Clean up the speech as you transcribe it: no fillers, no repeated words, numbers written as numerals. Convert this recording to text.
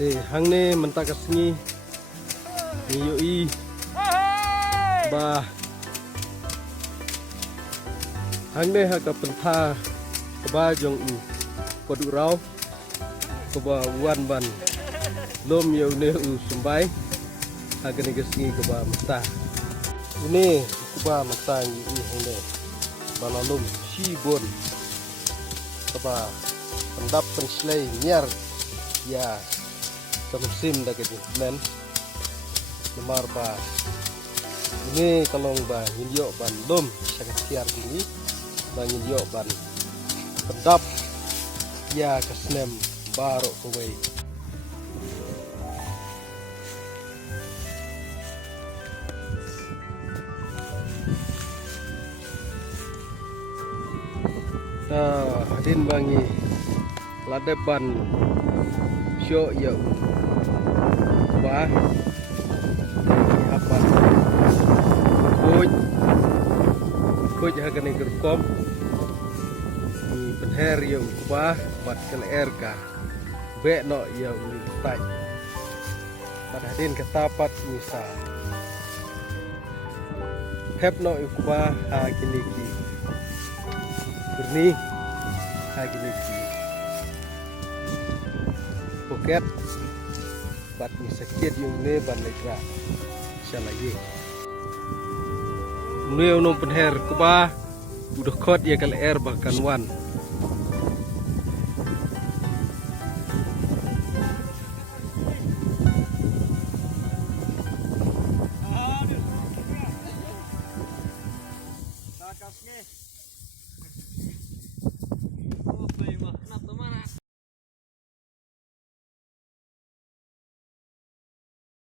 hang ne mentak sengi ngiyoi ba hang ne haka pentha keba jong u kodu rau keba wan ban lom yo ne u sumbai haka ne sengi keba mata ini keba mata ngiyoi hang ne balalum si bon keba pendap penslay nyar ya musim dah gitu men lemar ba ini kalau ba nyinyo ban lom sangat siar tinggi ba nyinyo ban pedap ya kesnem baru kowe nah hadin bangi ladeban show yo ba apa kuj hagan ni gerkom ni penher yo ba bat kel erka be no yo ni tai pada hadin ketapat misa hep no ba ha kini ki berni ha kini ki poket bat ni sakit yung ne ban legra siya lagi mune unom penher kuba udah kot ya kal air bahkan wan